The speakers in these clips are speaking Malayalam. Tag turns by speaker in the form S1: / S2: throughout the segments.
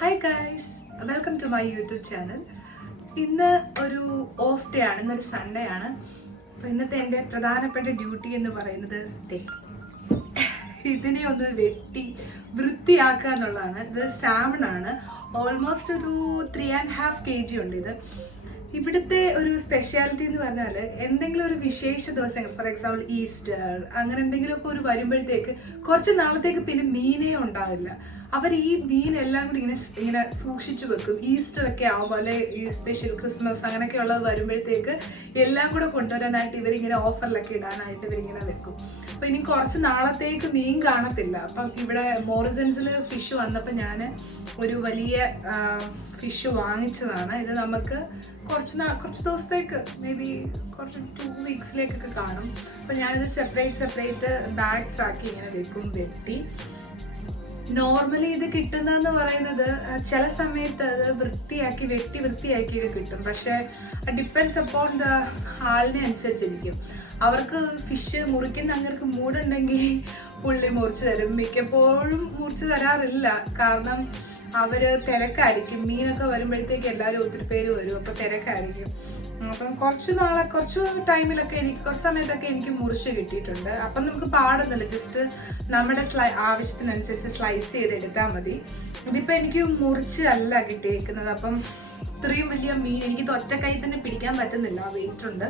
S1: Hi guys welcome to my YouTube channel ഇന്ന് ഒരു ഓഫ് ഡേ ആണ് ഇന്നൊരു സൺഡേ ആണ്. അപ്പോൾ ഇന്നത്തെ എന്റെ പ്രധാനപ്പെട്ട ഡ്യൂട്ടി എന്ന് പറയുന്നത് ഇതിനെ ഒന്ന് വെട്ടി വൃത്തിയാക്കുക എന്നുള്ളതാണ്. ഇത് സാമൺ ആണ്. ഓൾമോസ്റ്റ് ഒരു three and half K G ഉണ്ട് ഇത്. ഇവിടുത്തെ ഒരു സ്പെഷ്യാലിറ്റി എന്ന് പറഞ്ഞാൽ എന്തെങ്കിലും ഒരു വിശേഷ ദിവസങ്ങൾ ഫോർ എക്സാമ്പിൾ ഈസ്റ്റർ അങ്ങനെ എന്തെങ്കിലുമൊക്കെ ഒരു വരുമ്പോഴത്തേക്ക് കുറച്ച് നാളത്തേക്ക് പിന്നെ മീനേ ഉണ്ടാവില്ല. അവർ ഈ മീൻ എല്ലാം കൂടി ഇങ്ങനെ ഇങ്ങനെ സൂക്ഷിച്ചു വെക്കും. ഈസ്റ്റർ ഒക്കെ ആവുമ്പോൾ അല്ലെ ഈ സ്പെഷ്യൽ ക്രിസ്മസ് അങ്ങനെയൊക്കെ ഉള്ളത് വരുമ്പോഴത്തേക്ക് എല്ലാം കൂടെ കൊണ്ടുവരാനായിട്ട് ഇവരിങ്ങനെ ഓഫറിലൊക്കെ ഇടാനായിട്ട് ഇവരിങ്ങനെ വെക്കും. അപ്പൊ ഇനി കുറച്ച് നാളത്തേക്ക് മീൻ കാണത്തില്ല. അപ്പം ഇവിടെ മോറിസൻസിൽ ഫിഷ് വന്നപ്പോൾ ഞാൻ ഒരു വലിയ ഫിഷ് വാങ്ങിച്ചതാണ്. ഇത് നമുക്ക് കുറച്ച് നാ കുറച്ച് ദിവസത്തേക്ക് മേ ബി കുറച്ച് ടു വീക്സിലേക്കൊക്കെ കാണും. അപ്പം ഞാനിത് സെപ്പറേറ്റ് സെപ്പറേറ്റ് ബാഗ്സ് ആക്കി ഇങ്ങനെ വെക്കും വെട്ടി. നോർമലി ഇത് കിട്ടുന്നതെന്ന് പറയുന്നത് ചില സമയത്ത് അത് വൃത്തിയാക്കി വെട്ടി വൃത്തിയാക്കിയൊക്കെ കിട്ടും. പക്ഷേ ഡിപ്പെൻഡ്സ് അപ്പോൺ ദ ആളിനെ അനുസരിച്ചിരിക്കും. അവർക്ക് ഫിഷ് മുറിക്കുന്ന അങ്ങനെ മൂടുണ്ടെങ്കിൽ പുള്ളി മുറിച്ച് തരും. മിക്കപ്പോഴും മുറിച്ച് തരാറില്ല. കാരണം അവർ തിരക്കായിരിക്കും. മീനൊക്കെ വരുമ്പോഴത്തേക്ക് എല്ലാവരും ഒത്തിരി പേര് വരും. അപ്പോൾ തിരക്കായിരിക്കും. അപ്പം കുറച്ച് നാളെ കുറച്ച് ടൈമിലൊക്കെ എനിക്ക് കുറച്ച് സമയത്തൊക്കെ എനിക്ക് മുറിച്ച് കിട്ടിയിട്ടുണ്ട്. അപ്പം നമുക്ക് പാടുന്നില്ല ജസ്റ്റ് നമ്മുടെ സ്ലൈ ആവശ്യത്തിനനുസരിച്ച് സ്ലൈസ് ചെയ്ത് എടുത്താൽ മതി. ഇതിപ്പോൾ എനിക്ക് മുറിച്ച് അല്ല കിട്ടിയേക്കുന്നത്. അപ്പം ഇത്രയും വലിയ മീൻ എനിക്ക് ഒറ്റ കൈ തന്നെ പിടിക്കാൻ പറ്റുന്നില്ല. വെയിറ്റ് ഉണ്ട്.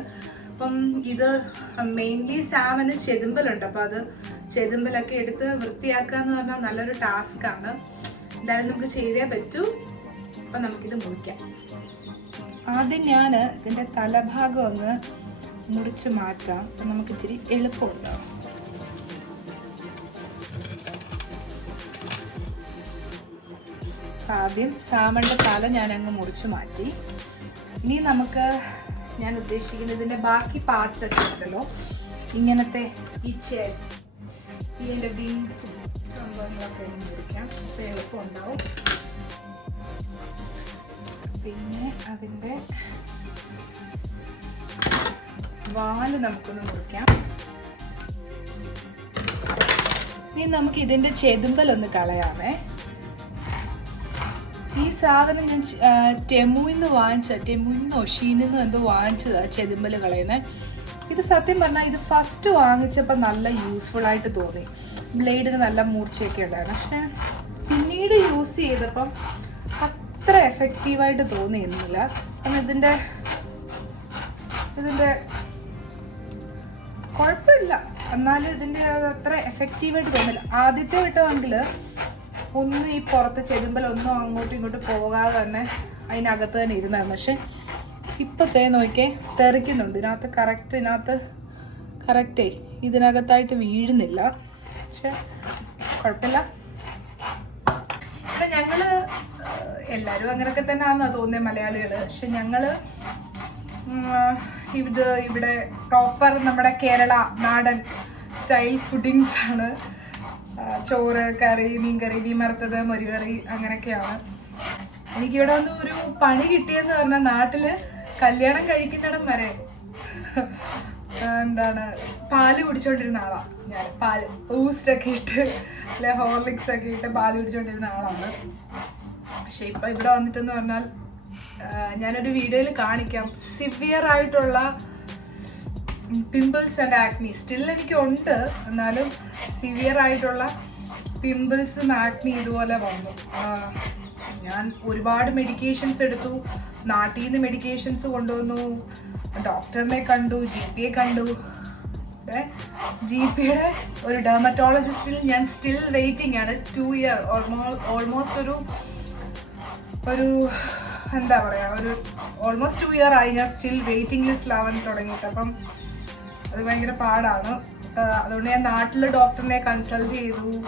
S1: അപ്പം ഇത് മെയിൻലി സാമന് ചെതുമ്പലുണ്ട്. അപ്പം അത് ചെതുമ്പലൊക്കെ എടുത്ത് വൃത്തിയാക്കുക എന്ന് പറഞ്ഞാൽ നല്ലൊരു ടാസ്ക്കാണ് എന്തായാലും നമുക്ക് ചെയ്തേ പറ്റൂ. അപ്പം നമുക്കിത് മുറിക്കാം. ആദ്യം ഞാൻ ഇതിന്റെ തലഭാഗം ഒന്ന് മുറിച്ച് മാറ്റാം. അപ്പം നമുക്ക് ഇച്ചിരി എളുപ്പമുണ്ടാവും. ആദ്യം സാമണിന്റെ തല ഞാൻ അങ്ങ് മുറിച്ച് മാറ്റി. ഇനി നമുക്ക് ഞാൻ ഉദ്ദേശിക്കുന്നത് ഇതിന്റെ ബാക്കി പാർട്സ് ഒക്കെ ഉണ്ടല്ലോ. ഇങ്ങനത്തെ ഈ ചെയർ ഈ എന്റെ വിങ്സും സംഭവങ്ങളൊക്കെ ഇനി അപ്പോൾ എളുപ്പമുണ്ടാവും. പിന്നെ അതിന്റെ വാൽ നമുക്കൊന്ന് മുറിക്കാം. ഇനി നമുക്ക് ഇതിന്റെ ചെതുമ്പലൊന്ന് കളയാമേ ഈ സാധനം ഞാൻ ടെമുയിൽ നിന്ന് വാങ്ങിച്ച ടെമുയിൽ നിന്നോ ഷീനിൽ നിന്നോ എന്തോ വാങ്ങിച്ചതാ ചെതുമ്പൽ കളയുന്നത് ഇത് സത്യം പറഞ്ഞാൽ ഇത് ഫസ്റ്റ് വാങ്ങിച്ചപ്പോൾ നല്ല യൂസ്ഫുൾ ആയിട്ട് തോന്നി. ബ്ലേഡിന് നല്ല മൂർച്ചയൊക്കെ ഉണ്ടായിരുന്നു. പക്ഷേ പിന്നീട് യൂസ് ചെയ്തപ്പം അത്ര എഫക്റ്റീവായിട്ട് തോന്നിയിരുന്നില്ല. കാരണം ഇതിന്റെ ഇതിന്റെ കുഴപ്പമില്ല. എന്നാലും ഇതിന്റെ അത് അത്ര എഫക്റ്റീവായിട്ട് തോന്നില്ല. ആദ്യത്തെ വിട്ടതെങ്കിൽ ഒന്നും ഈ പുറത്ത് ചെതുമ്പൽ ഒന്നും അങ്ങോട്ടും ഇങ്ങോട്ടും പോകാതെ തന്നെ അതിനകത്ത് തന്നെ ഇരുന്നായിരുന്നു. പക്ഷെ ഇപ്പത്തേ നോക്കിയേ തെറിക്കുന്നുണ്ട്. ഇതിനകത്ത് കറക്റ്റ് ഇതിനകത്ത് കറക്റ്റേ ഇതിനകത്തായിട്ട് വീഴുന്നില്ല. പക്ഷെ കുഴപ്പമില്ല. ഇപ്പം ഞങ്ങൾ എല്ലാവരും അങ്ങനെയൊക്കെ തന്നെ ആണെന്നാ തോന്നിയത് മലയാളികൾ പക്ഷെ ഞങ്ങൾ ഇത് ഇവിടെ പ്രോപ്പർ നമ്മുടെ കേരള നാടൻ സ്റ്റൈൽ ഫുഡിങ്സ് ആണ്. ചോറ് കറി മീൻ കറി മീൻ വറുത്തത് മൊരുകറി അങ്ങനെയൊക്കെയാണ് എനിക്കിവിടെ വന്ന് ഒരു പണി കിട്ടിയെന്ന് പറഞ്ഞാൽ നാട്ടിൽ കല്യാണം കഴിക്കുന്നിടം വരെ. എന്താണ് പാൽ കുടിച്ചോണ്ടിരുന്ന ആളാ ഞാൻ. പാൽ ബൂസ്റ്റ് ഒക്കെ ഇട്ട് അല്ലെ ഹോർലിക്സ് ഒക്കെ ഇട്ട് പാൽ കുടിച്ചോണ്ടിരുന്ന ആളാണ്. പക്ഷെ ഇപ്പൊ ഇവിടെ വന്നിട്ടെന്ന് പറഞ്ഞാൽ ഞാനൊരു വീഡിയോയിൽ കാണിക്കാം. സിവിയർ ആയിട്ടുള്ള പിമ്പിൾസ് ആൻഡ് ആക്നി സ്റ്റിൽ എനിക്ക് ഉണ്ട് എന്നാലും സിവിയർ ആയിട്ടുള്ള പിമ്പിൾസും ആക്നി ഇതുപോലെ വന്നു. ഞാൻ ഒരുപാട് മെഡിക്കേഷൻസ് എടുത്തു. നാട്ടിൽ നിന്ന് മെഡിക്കേഷൻസ് കൊണ്ടുവന്നു. ഡോക്ടറിനെ കണ്ടു ജി പിയെ കണ്ടു. ജി പിയുടെ ഒരു ഡെർമറ്റോളജിസ്റ്റിൽ ഞാൻ സ്റ്റിൽ വെയിറ്റിംഗ് ആണ്. ടു ഇയർ ഓൾമോസ്റ്റ് ഒരു ഒരു എന്താ പറയുക ഒരു ഓൾമോസ്റ്റ് ടു ഇയർ ആയി ഞാൻ സ്റ്റിൽ വെയിറ്റിംഗ് ലിസ്റ്റിലാവാൻ തുടങ്ങിയിട്ട്. അപ്പം അത് ഭയങ്കര പാടാണ്. അതുകൊണ്ട് ഞാൻ നാട്ടിലെ ഡോക്ടറിനെ കൺസൾട്ട് ചെയ്തു.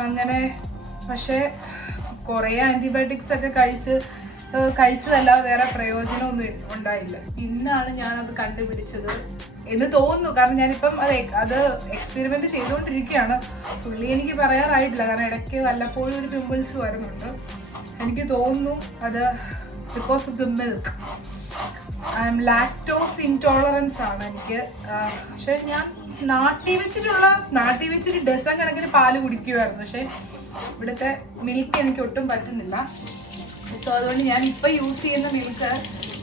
S1: അങ്ങനെ പക്ഷേ കുറേ ആന്റിബയോട്ടിക്സ് ഒക്കെ കഴിച്ച് കഴിച്ചതല്ലാതെ വേറെ പ്രയോജനമൊന്നും ഉണ്ടായില്ല. പിന്നാണ് അത് കണ്ടുപിടിച്ചത് എന്ന് തോന്നുന്നു. കാരണം ഞാനിപ്പം അത് അത് എക്സ്പെരിമെന്റ് ചെയ്തുകൊണ്ടിരിക്കുകയാണ്. പുള്ളി എനിക്ക് പറയാറായിട്ടില്ല. കാരണം ഇടയ്ക്ക് വല്ലപ്പോഴും ഒരു പിമ്പിൾസ് വരുന്നുണ്ട്. എനിക്ക് തോന്നുന്നു അത് because of the milk I'm lactose intolerance ആണ് എനിക്ക്. പക്ഷെ ഞാൻ നാട്ടി വെച്ചിട്ടുള്ള നാട്ടി വെച്ചിട്ട് ഡസൺ കണക്കിന് പാൽ കുടിക്കുമായിരുന്നു പക്ഷെ ഇവിടുത്തെ മിൽക്ക് എനിക്ക് ഒട്ടും പറ്റുന്നില്ല. സോ അതുകൊണ്ട് ഞാൻ ഇപ്പം യൂസ് ചെയ്യുന്ന മിൽക്ക്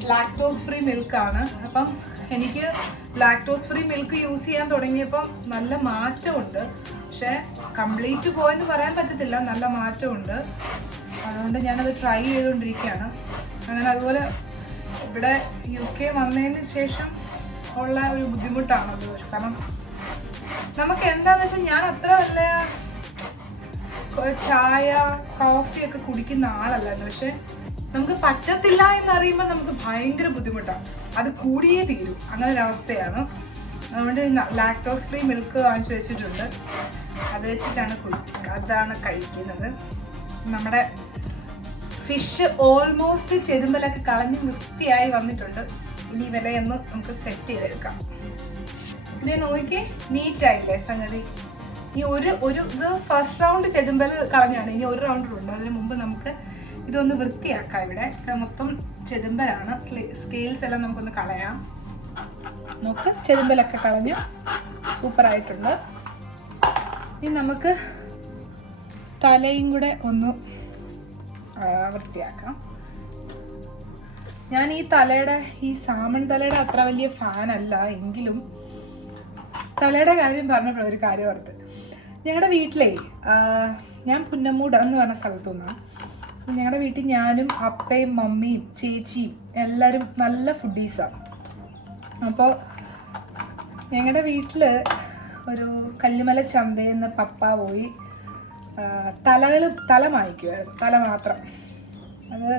S1: ലാക്ടോസ് ഫ്രീ മിൽക്കാണ് അപ്പം എനിക്ക് ലാക്ടോസ് ഫ്രീ മിൽക്ക് യൂസ് ചെയ്യാൻ തുടങ്ങിയപ്പം നല്ല മാറ്റമുണ്ട്. പക്ഷേ കംപ്ലീറ്റ് പോയെന്ന് പറയാൻ പറ്റത്തില്ല. നല്ല മാറ്റമുണ്ട്. അതുകൊണ്ട് ഞാനത് ട്രൈ ചെയ്തുകൊണ്ടിരിക്കുകയാണ്. അങ്ങനെ അതുപോലെ ഇവിടെ യു കെ വന്നതിന് ശേഷം ഉള്ള ഒരു ബുദ്ധിമുട്ടാണ് അത്. കാരണം നമുക്ക് എന്താണെന്ന് വെച്ചാൽ ഞാൻ അത്ര വല്ല കൊ- ചായ കോഫി ഒക്കെ കുടിക്കുന്ന ആളല്ലായിരുന്നു. പക്ഷെ നമുക്ക് പറ്റത്തില്ല എന്നറിയുമ്പോൾ നമുക്ക് ഭയങ്കര ബുദ്ധിമുട്ടാണ് അത് കൂടിയേ തീരും. അങ്ങനെ ഒരു അവസ്ഥയാണ്. അതുകൊണ്ട് ലാക്ടോസ് ഫ്രീ മിൽക്ക് വാങ്ങിച്ചു വെച്ചിട്ടുണ്ട്. അത് വെച്ചിട്ടാണ് അതാണ് കഴിക്കുന്നത്. നമ്മുടെ ഫിഷ് ഓൾമോസ്റ്റ് ചെതുമ്പലൊക്കെ കളഞ്ഞ് വൃത്തിയായി വന്നിട്ടുണ്ട്. ഇനി വിലയൊന്ന് നമുക്ക് സെറ്റ് ചെയ്തെടുക്കാം. ഇത് നോക്കിയേ നീറ്റായില്ലേ സംഗതി? ഈ ഒരു ഒരു ഇത് ഫസ്റ്റ് റൗണ്ട് ചെതുമ്പൽ കളഞ്ഞാണ്. ഇനി ഒരു റൗണ്ട് ഉണ്ട് അതിന് മുമ്പ് നമുക്ക് ഇതൊന്ന് വൃത്തിയാക്കാം ഇവിടെ. മൊത്തം ചെതുമ്പലാണ്. സ്കെയിൽസ് എല്ലാം നമുക്കൊന്ന് കളയാം. നമുക്ക് ചെതുമ്പലൊക്കെ കളഞ്ഞു സൂപ്പർ ആയിട്ടുണ്ട് ഇനി നമുക്ക് തലയും കൂടെ ഒന്ന് വൃത്തിയാക്കാം. ഞാൻ ഈ തലയുടെ ഈ സാമൺ തലയുടെ അത്ര വലിയ ഫാനല്ല എങ്കിലും തലയുടെ കാര്യം പറഞ്ഞപ്പോൾ ഒരു കാര്യം ഓർത്ത്. ഞങ്ങളുടെ വീട്ടിലേ ഞാൻ പുന്നമ്മൂട് എന്ന് പറഞ്ഞ സ്ഥലത്തു നിന്നാണ് ഞങ്ങളുടെ വീട്ടിൽ ഞാനും അപ്പയും മമ്മിയും ചേച്ചിയും എല്ലാവരും നല്ല ഫുഡീസാണ് അപ്പോൾ ഞങ്ങളുടെ വീട്ടിൽ ഒരു കല്ലുമല ചന്തയിൽ നിന്ന് പപ്പ പോയി തലകൾ തല വാങ്ങിക്കുമായിരുന്നു തല മാത്രം. അത്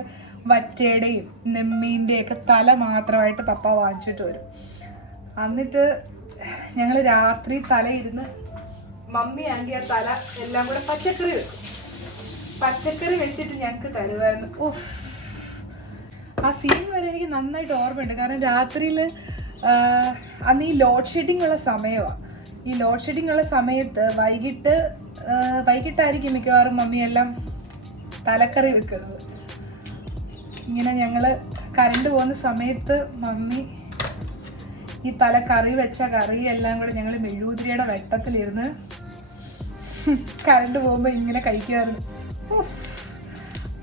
S1: വറ്റയുടെയും നെമ്മീന്റെയും ഒക്കെ തല മാത്രമായിട്ട് പപ്പ വാങ്ങിച്ചിട്ട് വരും. എന്നിട്ട് ഞങ്ങൾ രാത്രി തല ഇരുന്ന് മമ്മി ആന്റി ആ തല എല്ലാം കൂടെ പച്ചക്കറി വെക്കും പച്ചക്കറി വെച്ചിട്ട് ഞങ്ങൾക്ക് തരുമായിരുന്നു ഉഫ്. ആ സീൻ വരെ എനിക്ക് നന്നായിട്ട് ഓർമ്മയുണ്ട്. കാരണം രാത്രിയിൽ അന്ന് ഈ ലോഡ് ഷെഡിങ് ഉള്ള സമയമാണ് ഈ ലോഡ് ഷെഡിങ് ഉള്ള സമയത്ത് വൈകിട്ട് വൈകിട്ടായിരിക്കും മിക്കവാറും മമ്മിയെല്ലാം തലക്കറി വെക്കുന്നത്. ഇങ്ങനെ ഞങ്ങൾ കറണ്ട് പോകുന്ന സമയത്ത് മമ്മി ഈ തല കറി വെച്ച കറി എല്ലാം കൂടെ ഞങ്ങൾ മെഴുകുതിരിയുടെ വെട്ടത്തിലിരുന്ന് കറണ്ട് പോകുമ്പോൾ ഇങ്ങനെ കഴിക്കുമായിരുന്നു.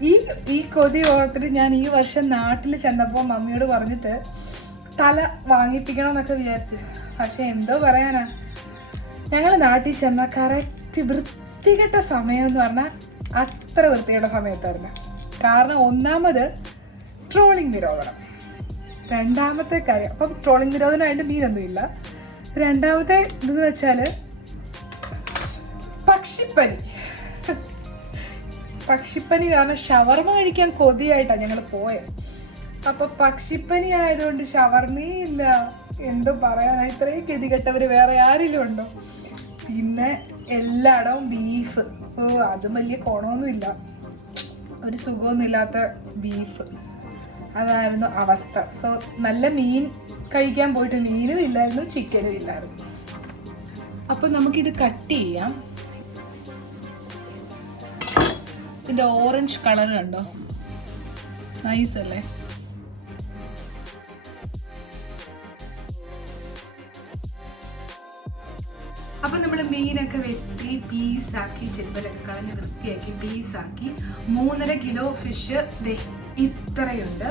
S1: ഈ ഈ കൊതി ഓർത്തിട്ട് ഞാൻ ഈ വർഷം നാട്ടിൽ ചെന്നപ്പോൾ മമ്മിയോട് പറഞ്ഞിട്ട് തല വാങ്ങിപ്പിക്കണം എന്നൊക്കെ വിചാരിച്ചു. പക്ഷെ എന്തോ പറയാനാ. ഞങ്ങൾ നാട്ടിൽ ചെന്ന കറക്റ്റ് വൃത്തികെട്ട സമയം എന്ന് പറഞ്ഞാൽ അത്ര വൃത്തികെട്ട സമയത്തായിരുന്നു. കാരണം ഒന്നാമത് ട്രോളിംഗ് നിരോധനം. രണ്ടാമത്തെ കാര്യം അപ്പം ട്രോളിംഗ് നിരോധനമായിട്ട് മീനൊന്നുമില്ല. രണ്ടാമത്തെ ഇതെന്ന് വെച്ചാൽ പക്ഷിപ്പനി. പക്ഷിപ്പനി കാരണം ഷവർമ കഴിക്കാൻ കൊതിയായിട്ടാണ് ഞങ്ങൾ പോയത് അപ്പൊ പക്ഷിപ്പനി ആയതുകൊണ്ട് ഷവർമയും ഇല്ല. എന്തോ പറയാനാ ഇത്രയും ഗതികെട്ടവര് വേറെ ആരിലും ഉണ്ടോ? പിന്നെ എല്ലായിടവും ബീഫ്. ഓ അതും വലിയ കോണമൊന്നുമില്ല. ഒരു സുഖമൊന്നും ഇല്ലാത്ത ബീഫ്. അതായിരുന്നു അവസ്ഥ. സോ നല്ല മീൻ കഴിക്കാൻ പോയിട്ട് മീനും ഇല്ലായിരുന്നു ചിക്കനും ഇല്ലായിരുന്നു. അപ്പൊ നമുക്കിത് കട്ട് ചെയ്യാം. ഇതിന്റെ ഓറഞ്ച് കളർ കണ്ടോ? നൈസ് അല്ലേ? അപ്പൊ നമ്മൾ മീനൊക്കെ വെട്ടി പീസാക്കി ചെമ്പലൊക്കെ കളഞ്ഞ് വൃത്തിയാക്കി പീസാക്കി. മൂന്നര കിലോ ഫിഷ് ഇത്രയുണ്ട്.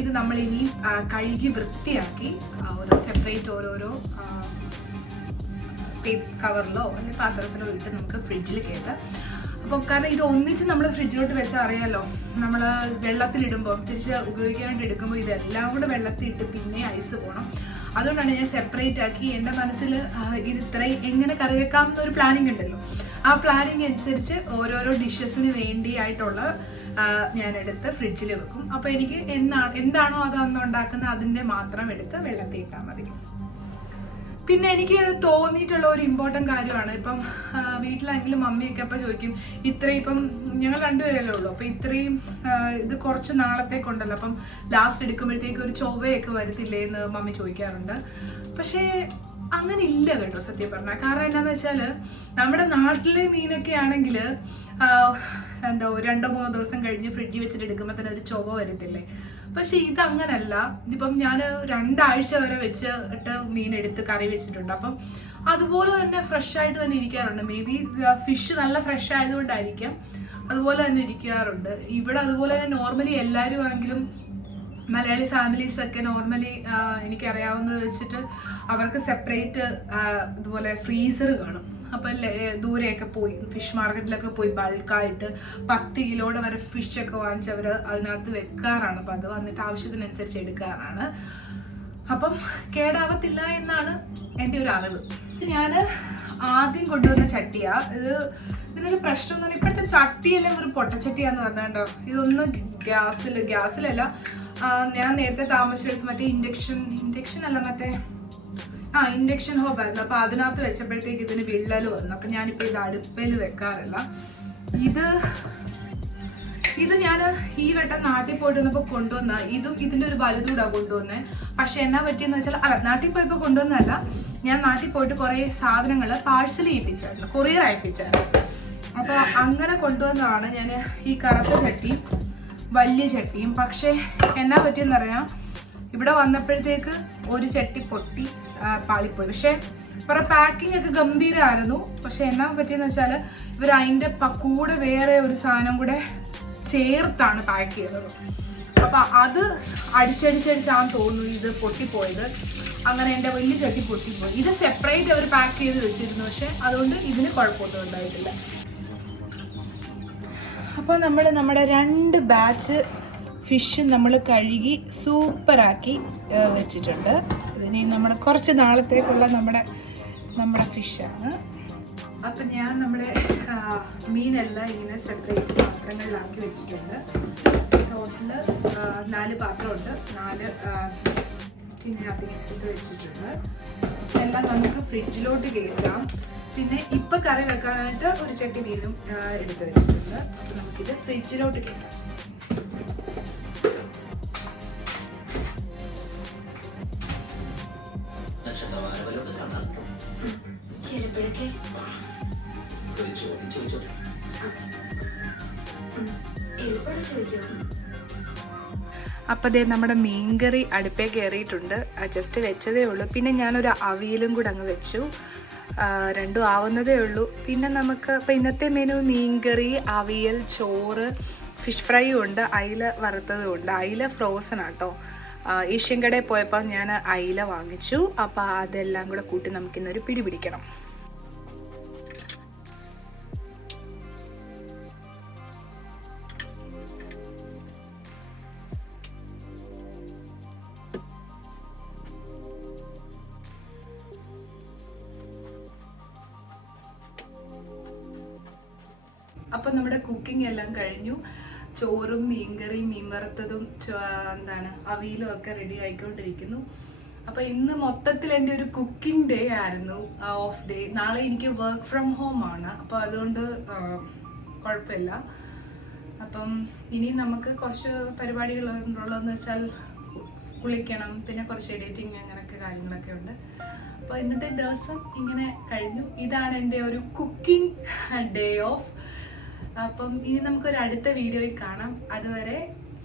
S1: ഇത് നമ്മൾ ഇനി കഴുകി വൃത്തിയാക്കി ഒരു സെപ്പറേറ്റ് ഓരോരോ കവറിലോ അല്ലെങ്കിൽ പാത്രത്തിലോ ഇട്ട് നമുക്ക് ഫ്രിഡ്ജിൽ കയറ്റാം അപ്പം കാരണം ഇത് ഒന്നിച്ച് നമ്മൾ ഫ്രിഡ്ജിലോട്ട് വെച്ചാൽ അറിയാലോ. നമ്മൾ വെള്ളത്തിലിടുമ്പോൾ തിരിച്ച് ഉപയോഗിക്കാനായിട്ട് എടുക്കുമ്പോൾ ഇതെല്ലാം കൂടെ വെള്ളത്തിൽ ഇട്ട് പിന്നെ ഐസ് പോകണം അതുകൊണ്ടാണ് ഞാൻ സെപ്പറേറ്റ് ആക്കി എന്റെ മനസ്സിൽ ഇത് ഇത്രയും എങ്ങനെ കറി വെക്കാം എന്നൊരു പ്ലാനിങ് ഉണ്ടല്ലോ. ആ പ്ലാനിങ് അനുസരിച്ച് ഓരോരോ ഡിഷസിന് വേണ്ടിയായിട്ടുള്ള ഞാൻ എടുത്ത് ഫ്രിഡ്ജിൽ വെക്കും. അപ്പോൾ എനിക്ക് എന്നാണ് എന്താണോ അത് അന്ന് ഉണ്ടാക്കുന്നത് അതിന്റെ മാത്രം എടുത്ത് വെള്ളത്തിൽ ഇട്ടാൽ മതി. പിന്നെ എനിക്ക് തോന്നിയിട്ടുള്ള ഒരു ഇമ്പോർട്ടന്റ് കാര്യമാണ്. ഇപ്പം വീട്ടിലാണെങ്കിലും മമ്മിയൊക്കെ അപ്പം ചോദിക്കും ഇത്രയും ഇപ്പം ഞങ്ങൾ രണ്ടുപേരല്ലേ ഉള്ളൂ അപ്പം ഇത്രയും ഇത് കുറച്ച് നാളത്തേക്കുണ്ടല്ലോ അപ്പം ലാസ്റ്റ് എടുക്കുമ്പോഴത്തേക്ക് ഒരു ചൊവ്വയൊക്കെ വരത്തില്ലേ എന്ന് മമ്മി ചോദിക്കാറുണ്ട്. പക്ഷേ അങ്ങനെ ഇല്ല കേട്ടോ സത്യം പറഞ്ഞാൽ കാരണം എന്താണെന്ന് വെച്ചാൽ നമ്മുടെ നാട്ടിലെ മീനൊക്കെ ആണെങ്കിൽ എന്താ രണ്ടോ മൂന്നോ ദിവസം കഴിഞ്ഞ് ഫ്രിഡ്ജിൽ വെച്ചിട്ട് എടുക്കുമ്പോൾ തന്നെ ഒരു ചുവ വരത്തില്ലേ? പക്ഷെ ഇത് ഇതങ്ങനല്ല. ഇതിപ്പം ഞാൻ രണ്ടാഴ്ച വരെ വെച്ചിട്ട് മീൻ എടുത്ത് കറി വെച്ചിട്ടുണ്ട്. അപ്പം അതുപോലെ തന്നെ ഫ്രഷ് ആയിട്ട് തന്നെ ഇരിക്കാറുണ്ട്. മേ ബി ഫിഷ് നല്ല ഫ്രഷ് ആയതുകൊണ്ടായിരിക്കാം. അതുപോലെ തന്നെ ഇരിക്കാറുണ്ട്. ഇവിടെ അതുപോലെ തന്നെ നോർമലി എല്ലാവരും ആണെങ്കിലും മലയാളി ഫാമിലീസ് ഒക്കെ നോർമലി എനിക്കറിയാവുന്നത് വെച്ചിട്ട് അവർക്ക് സെപ്പറേറ്റ് ഇതുപോലെ ഫ്രീസർ കാണും. അപ്പം ദൂരെയൊക്കെ പോയി. ഫിഷ് മാർക്കറ്റിലൊക്കെ പോയി ബൾക്കായിട്ട് പത്ത് കിലോയുടെ വരെ ഫിഷ് ഒക്കെ വാങ്ങിച്ച് അവർ അതിനകത്ത് വെക്കാറാണ്. അപ്പം അത് വന്നിട്ട് ആവശ്യത്തിനനുസരിച്ച് എടുക്കാറാണ്. അപ്പം കേടാവത്തില്ല എന്നാണ് എന്റെ ഒരു അറിവ്. ഞാൻ ആദ്യം കൊണ്ടുവന്ന ചട്ടിയാ. ഇത് ഇതിനൊരു പ്രശ്നം എന്ന് പറഞ്ഞാൽ ഇപ്പോഴത്തെ ചട്ടിയെല്ലാം ഒരു പൊട്ടച്ചട്ടിയാന്ന് പറഞ്ഞാണ്ടോ ഇതൊന്നും ഗ്യാസിൽ ഗ്യാസിലല്ല. ഞാൻ നേരത്തെ താമസിച്ചെടുത്ത് മറ്റേ ഇൻഡക്ഷൻ ഇൻഡക്ഷൻ അല്ല മറ്റേ ആ ഇൻഡക്ഷൻ ഹോബായിരുന്നു അപ്പൊ അതിനകത്ത് വെച്ചപ്പോഴത്തേക്ക് ഇതിന് വിള്ളൽ വന്നു. അപ്പൊ ഞാനിപ്പോ ഇത് അടുപ്പിൽ വെക്കാറില്ല. ഇത് ഇത് ഞാൻ ഈ വട്ടം നാട്ടിൽ പോയിട്ട് വന്നപ്പോൾ കൊണ്ടുവന്ന. ഇതും ഇതിന്റെ ഒരു വലുതൂടാ കൊണ്ടുവന്നത് പക്ഷെ എന്നാ പറ്റിയെന്ന് വെച്ചാൽ അല്ല നാട്ടിൽ പോയപ്പോൾ കൊണ്ടുവന്നല്ല ഞാൻ നാട്ടിൽ പോയിട്ട് കുറേ സാധനങ്ങൾ പാഴ്സൽ ചെയ്യിപ്പിച്ചായിരുന്നു കൊറിയർ അയപ്പിച്ചായിരുന്നു. അപ്പോൾ അങ്ങനെ കൊണ്ടുവന്നതാണ് ഞാൻ ഈ കറുത്ത ചട്ടിയും വലിയ ചട്ടിയും. പക്ഷേ എന്നാ പറ്റിയെന്ന് അറിയാം ഇവിടെ വന്നപ്പോഴത്തേക്ക് ഒരു ചട്ടി പൊട്ടി. പാളിപ്പോയി. പക്ഷെ ഇവരുടെ പാക്കിംഗ് ഒക്കെ ഗംഭീരമായിരുന്നു പക്ഷെ എന്നാ പറ്റിയെന്ന് വെച്ചാൽ ഇവർ അതിന്റെ കൂടെ വേറെ ഒരു സാധനം കൂടെ ചേർത്താണ് പാക്ക് ചെയ്തത്. അപ്പൊ അത് അടിച്ചടിച്ചടിച്ചാന്ന് തോന്നുന്നു ഇത് പൊട്ടിപ്പോയത്. അങ്ങനെ എന്റെ വലിയ ചട്ടി പൊട്ടിപ്പോയി. ഇത് സെപ്പറേറ്റ് അവർ പാക്ക് ചെയ്ത് വെച്ചിരുന്നു. പക്ഷെ അതുകൊണ്ട് ഇതിന് കുഴപ്പമൊന്നും ഉണ്ടായിട്ടില്ല. അപ്പോൾ നമ്മൾ നമ്മുടെ രണ്ട് ബാച്ച് ഫിഷ് നമ്മൾ കഴുകി സൂപ്പറാക്കി വെച്ചിട്ടുണ്ട്. ഇതിനി നമ്മുടെ കുറച്ച് നാളത്തേക്കുള്ള നമ്മുടെ നമ്മുടെ ഫിഷാണ് അപ്പം ഞാൻ നമ്മുടെ മീനെല്ലാം ഇങ്ങനെ സെപ്പറേറ്റ് പാത്രങ്ങളിലാക്കി വെച്ചിട്ടുണ്ട്. ടോട്ടൽ നാല് പാത്രമുണ്ട്. നാല് ടിന്നിനകത്ത് ഇട്ട് വെച്ചിട്ടുണ്ട്. എല്ലാം നമുക്ക് ഫ്രിഡ്ജിലോട്ട് കയറ്റാം. പിന്നെ ഇപ്പം കറി വെക്കാനായിട്ട് ഒരു ചട്ടി മീനും എടുത്ത് വെച്ചിട്ടുണ്ട്. അപ്പം നമുക്കിത് ഫ്രിഡ്ജിലോട്ട് കയറ്റാം.
S2: ചോദിക്കും
S1: അപ്പം ദേ നമ്മുടെ മീൻകറി അടുപ്പേ കയറിയിട്ടുണ്ട് ജസ്റ്റ് വെച്ചതേ ഉള്ളൂ. പിന്നെ ഞാനൊരു അവിയലും കൂടെ അങ്ങ് വെച്ചു. രണ്ടും ആവുന്നതേ ഉള്ളൂ. പിന്നെ നമുക്ക് ഇപ്പം ഇന്നത്തെ മെനു മീൻകറി അവിയൽ ചോറ് ഫിഷ് ഫ്രൈയും ഉണ്ട്. അയില വറുത്തതും ഉണ്ട്. അയില ഫ്രോസൺ ആട്ടോ. ഏഷ്യൻ കടയിൽ പോയപ്പോൾ ഞാൻ അയില വാങ്ങിച്ചു. അപ്പോൾ അതെല്ലാം കൂടെ കൂട്ടി നമുക്കിന്നൊരു പിടി പിടിക്കണം. അപ്പൊ നമ്മുടെ കുക്കിംഗ് എല്ലാം കഴിഞ്ഞു. ചോറും മീൻകറിയും മീൻ വറുത്തതും എന്താണ് അവിയലും ഒക്കെ റെഡി ആയിക്കൊണ്ടിരിക്കുന്നു. അപ്പോൾ ഇന്ന് മൊത്തത്തിൽ എന്റെ ഒരു കുക്കിംഗ് ഡേ ആയിരുന്നു ഓഫ് ഡേ നാളെ എനിക്ക് വർക്ക് ഫ്രം ഹോം ആണ്. അപ്പോൾ അതുകൊണ്ട് കുഴപ്പമില്ല. അപ്പം ഇനി നമുക്ക് കുറച്ച് പരിപാടികൾ ഉള്ളതെന്ന് വെച്ചാൽ കുളിക്കണം പിന്നെ കുറച്ച് എഡിറ്റിങ് അങ്ങനെയൊക്കെ കാര്യങ്ങളൊക്കെ ഉണ്ട്. അപ്പോൾ ഇന്നത്തെ ദിവസം ഇങ്ങനെ കഴിഞ്ഞു. ഇതാണ് എന്റെ ഒരു കുക്കിംഗ് ഡേ ഓഫ് അപ്പം ഇനി നമുക്കൊരു അടുത്ത വീഡിയോയിൽ കാണാം. അതുവരെ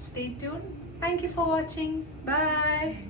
S1: stay tune thank you for watching bye